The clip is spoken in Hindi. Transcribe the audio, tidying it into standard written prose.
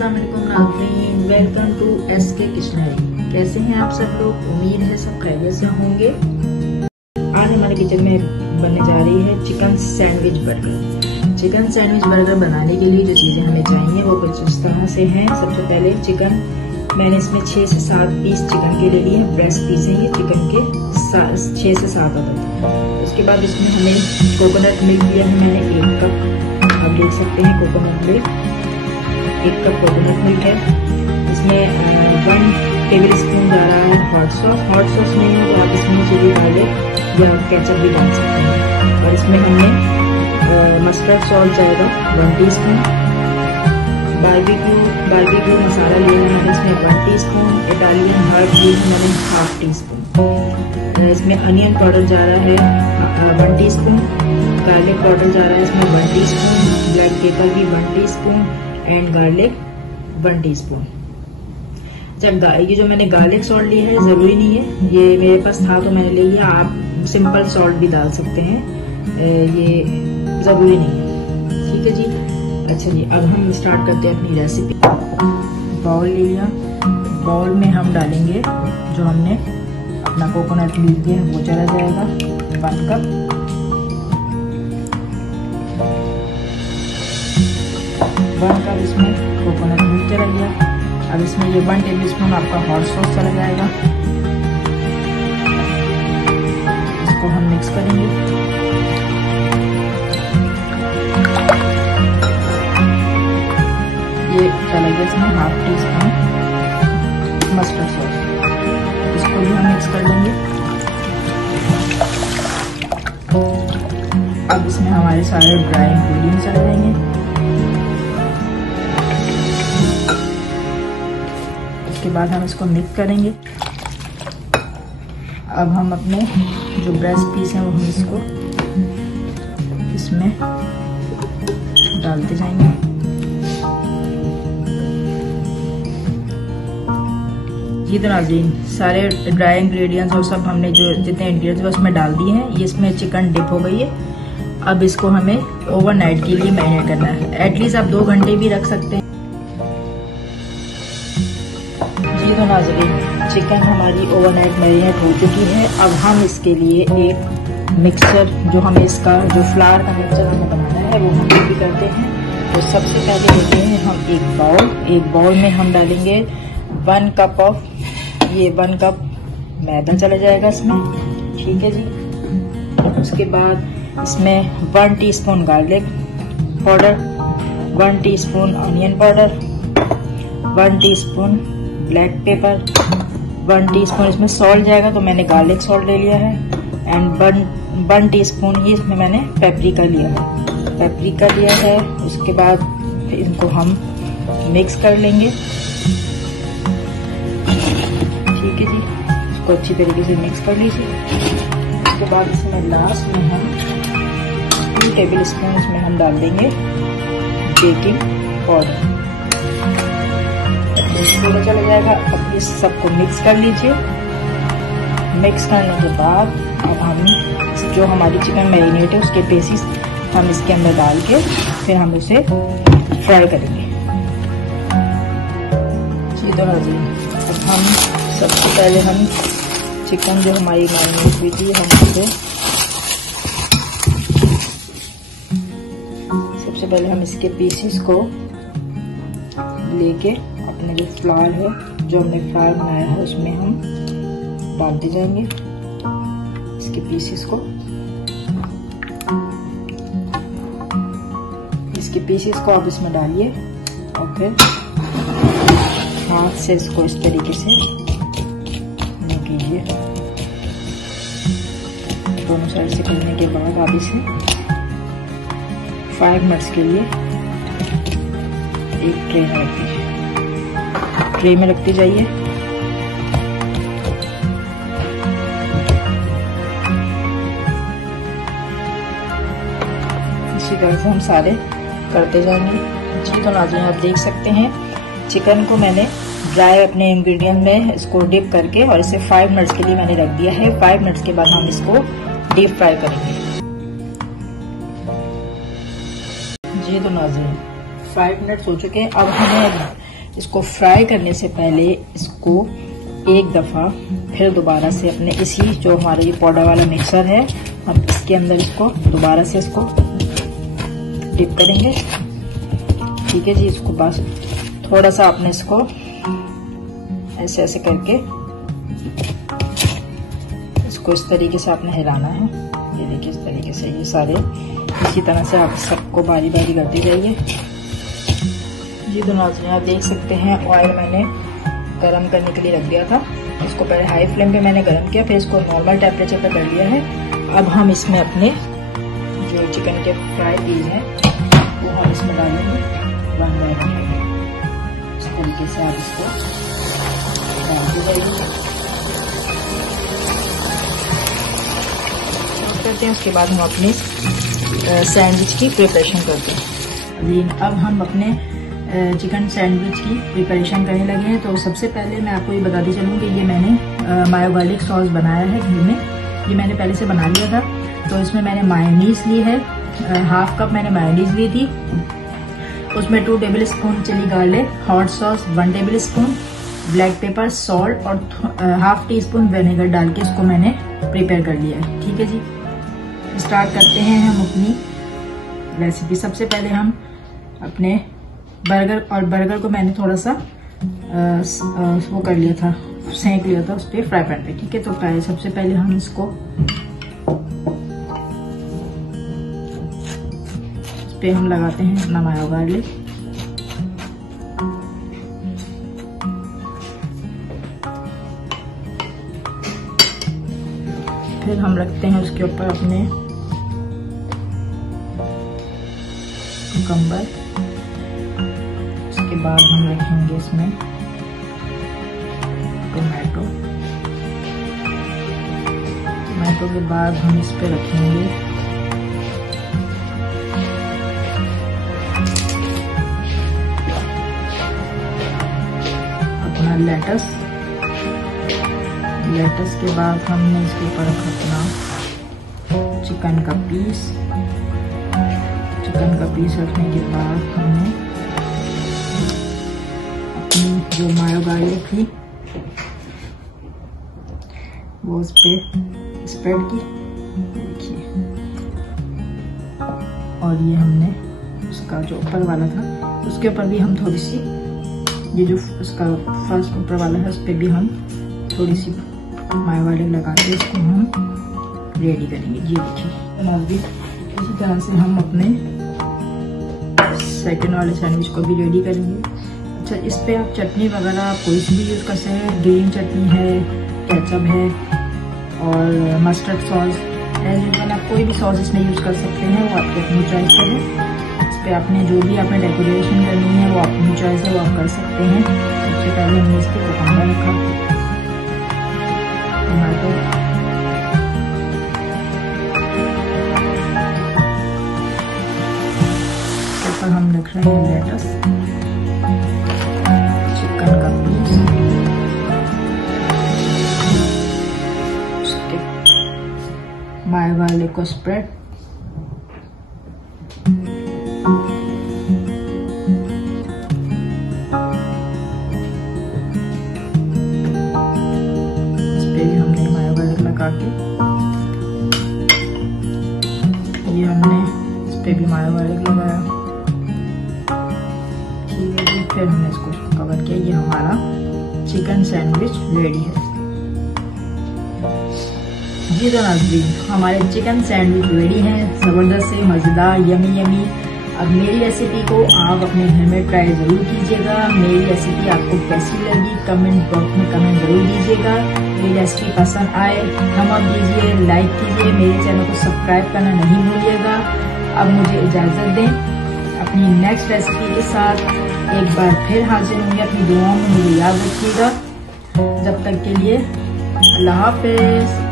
अस्सलाम वालेकुम नाज़रीन, वेलकम टू SK किचनरी। कैसे हैं आप सब लोग? उम्मीद है सब खैरियत से होंगे। आज हमारे किचन में बनने जा रही है chicken sandwich burger. Chicken sandwich burger बनाने के लिए जो चीज़ें हमें चाहिए वो कुछ इस तरह से हैं। सबसे पहले चिकन, मैंने इसमें 6 से 7 पीस चिकन के ले लिए हैं। ब्रेस्ट पीस हैं ये चिकन के 6 से 7 अदद। उसके बाद इसमें हमें कोकोनट मिल्क लिया है मैंने 1 कप। आप देख सकते हैं coconut milk, 1 cup coconut milk है। इसमें 1 टेबल स्पून जा रहा है हॉट सॉस। हॉट सॉस नहीं हो तो आप इसमें चिली पाउडर या केचप भी डाल सकते हैं। और इसमें हमने मस्टर्ड सॉल्ट जाएगा 1 टीस्पून। बारबेक्यू मसाला लिया है मैंने, इसमें 1 टीस्पून। इटालियन हर्ब ली है मैंने 1/2 टीस्पून। इसमें अनियन पाउडर जा रहा है 1 टीस्पून। गार्लिक पाउडर जा रहा है इसमें 1 टीस्पून। ब्लैक पेपर भी 1 टीस्पून एंड गार्लिक 1 टीस्पून। जब ये जो मैंने गार्लिक सॉल्ट ली है जरूरी नहीं है, ये मेरे पास था तो मैंने ले लिया। आप सिंपल सॉल्ट भी डाल सकते हैं, ये जरूरी नहीं है। ठीक है जी। अच्छा जी, अब हम स्टार्ट करते हैं अपनी रेसिपी। बाउल ले लिया, बाउल में हम डालेंगे जो हमने अपना कोकोनट मिल्क लिया है वो चला जाएगा 1 कप। इसमें कोकोनट मिल्क चला गया। अब इसमें ये 1 टेबल स्पून आपका हॉट सॉस चला जाएगा। इसको हम मिक्स करेंगे। ये चला गया इसमें 1/2 टीस्पून मस्टर्ड सॉस, इसको भी हम मिक्स कर लेंगे। अब इसमें हमारे सारे ड्राई इंग्रेडिएंट्स चले जाएंगे। उसके बाद हम इसको मिक्स करेंगे। अब हम अपने जो ब्रेस्ट पीस है वो हम इसको इसमें डालते जाएंगे। ये तो नाज़रीन सारे ड्राई इंग्रेडिएंट्स और सब हमने जो जितने इंग्रेडिएंट्स उसमें डाल दिए हैं। ये इसमें चिकन डिप हो गई है। अब इसको हमें ओवरनाइट के लिए मैरिनेट करना है। एटलीस्ट आप 2 घंटे भी रख सकते हैं। तो नाज़रीन चिकन हमारी ओवरनाइट मैरिनेट हो चुकी है। अब हम इसके लिए एक मिक्सचर, जो हमें इसका जो फ्लावर का मिक्सचर हमें बनाना है वो हम भी करते हैं। तो सबसे पहले लेते हैं हम एक बाउल में हम डालेंगे 1 कप मैदा चला जाएगा इसमें। ठीक है जी। उसके बाद इसमें 1 teaspoon garlic powder, 1 teaspoon onion powder, 1 teaspoon black pepper, 1 teaspoon इसमें सॉल्ट जाएगा तो मैंने गार्लिक सॉल्ट ले लिया है। एंड 1 टीस्पून ही इसमें मैंने पेपरिका लिया है। उसके बाद इनको हम मिक्स कर लेंगे। ठीक है जी, इसको अच्छी तरीके से मिक्स कर लीजिए। उसके बाद इसमें लास्ट में हम 2 टेबल स्पून इसमें हम डाल देंगे बेकिंग पाउडर। थोड़ा चला जाएगा। अब इस सबको मिक्स कर लीजिए। मिक्स करने के बाद अब हम जो हमारी चिकन मैरिनेट है उसके पीसेस हम इसके अंदर डाल के फिर हम उसे फ्राई करेंगे। अब हम सबसे पहले हम चिकन जो हमारी मैरिनेट हुई थी हम उसे सबसे पहले हम इसके पीसेस को लेके अपने जो फ्लावर है जो हमने फ्राई बनाया है उसमें हम डालते जाएंगे इसके पीसेस को। इसके पीसेस को आप इसमें डालिए और फिर हाथ से इसको इस तरीके से कीजिए। दोनों साइड से करने के बाद आप इसे 5 मिनट्स के लिए एक ट्रे में रखती जाइए। इसी तरह से हम सारे करते जाएंगे। जी तो नाज़रीन आप देख सकते हैं चिकन को मैंने ड्राई अपने इंग्रेडिएंट में इसको डिप करके और इसे 5 मिनट्स के लिए मैंने रख दिया है। 5 मिनट्स के बाद हम इसको डीप फ्राई करेंगे। जी तो नाज़रीन 5 मिनट हो चुके हैं। अब हमें इसको फ्राई करने से पहले इसको एक दफ़ा फिर दोबारा से अपने इसी जो हमारा ये पाउडर वाला मिक्सर है, हम इसके अंदर इसको दोबारा से इसको डिप करेंगे। ठीक है जी, इसको बस थोड़ा सा आपने इसको ऐसे ऐसे करके इसको इस तरीके से आपने हिलाना है। ये देखिए, इस तरीके से ये सारे इसी तरह से आप सबको बारी बारी करते जाइए। जी तो नाज़रीन, आप देख सकते हैं ऑयल मैंने गरम करने के लिए रख दिया था। इसको पहले हाई फ्लेम पे मैंने गरम किया, फिर इसको नॉर्मल टेम्परेचर पे कर लिया है। अब हम इसमें अपने जो चिकन के फ्राई पीस हैं वो हम इसमें डालेंगे 1 बाय 1। इस तरीके से आप इसको डालते जाइए करते हैं। उसके बाद हम अपने सैंडविच की प्रिपरेशन करते हैं। अब हम अपने चिकन सैंडविच की प्रिपरेशन करने लगे हैं। तो सबसे पहले मैं आपको ये बताती चलूँ कि ये मैंने मायो गार्लिक सॉस बनाया है घर में। ये मैंने पहले से बना लिया था। तो इसमें मैंने मायोनीज ली है, 1/2 कप मैंने मायोनीज ली थी। उसमें 2 tablespoon chili garlic, hot sauce 1 tablespoon, black pepper, salt और 1/2 टीस्पून विनेगर डाल के इसको मैंने प्रिपेयर कर लिया है। ठीक है जी, स्टार्ट करते हैं हम अपनी रेसिपी। सबसे पहले हम अपने बर्गर को मैंने थोड़ा सा वो कर लिया था, सेंक लिया था उस पर फ्राई पैन पे। ठीक है, तो पहले सबसे पहले हम इसको इस पे हम लगाते हैं अपना मायो गार्लिक। फिर हम रखते हैं उसके ऊपर अपने कुकम्बर। उसके बाद हम रखेंगे इसमें टोमेटो के बाद हम इस पे रखेंगे अपना लेटस के बाद हमने इसके ऊपर रखा अपना चिकन का पीस रखने के बाद हमने अपनी जो मायो गार्लिक थी वो उस पे स्प्रेड की, देखिए। और ये हमने उसका जो ऊपर वाला था उसके ऊपर भी हम थोड़ी सी, ये जो उसका फर्स्ट ऊपर वाला है उस पर भी हम थोड़ी सी मायो गार्लिक लगा के इसको हम रेडी करेंगे। ये देखिए, इसी तरह से हम अपने सेकंड वाले सैंडविच को भी रेडी करेंगे। अच्छा, इस पे आप चटनी वगैरह आप कोई सी भी यूज़ कर सकते हैं। ग्रीन चटनी है, केचप है और मस्टर्ड सॉस है, जिसमें आप कोई भी सॉस इसमें यूज़ कर सकते हैं, वो आपकी अपनी चॉइस है। इस पर आपने जो भी आपने डेकोरेशन करनी है वो अपनी चॉइस है, वो आप कर सकते हैं। सबसे पहले हमने इस पर कुकम्बर रखा, टमाटो, ऊपर हम रख रहे हैं लेटस, चिकन का पीस, मायो गार्लिक को स्प्रेड, इस पे भी हमने मायो गार्लिक लगा के, ये हमने इस पे भी मायो गार्लिक लगाया। ठीक है जी, फिर हमने इसको कवर किया। ये हमारा चिकन सैंडविच रेडी है। जी तो नाज़रीन, हमारे चिकन सैंडविच रेडी है, ज़बरदस्त से मज़ेदार, यमी। अब मेरी रेसिपी को आप अपने घर में ट्राई ज़रूर कीजिएगा। मेरी रेसिपी आपको कैसी लगी कमेंट बॉक्स में कमेंट ज़रूर दीजिएगा। मेरी रेसिपी पसंद आए थम्स अप दीजिए, लाइक कीजिए, मेरे चैनल को सब्सक्राइब करना नहीं भूलिएगा। अब मुझे इजाज़त दें, अपनी नेक्स्ट रेसिपी के साथ एक बार फिर हाजिर होंगे। अपनी दुआओं में मुझे याद रखिएगा। जब तक के लिए अल्लाह हाफ़िज़।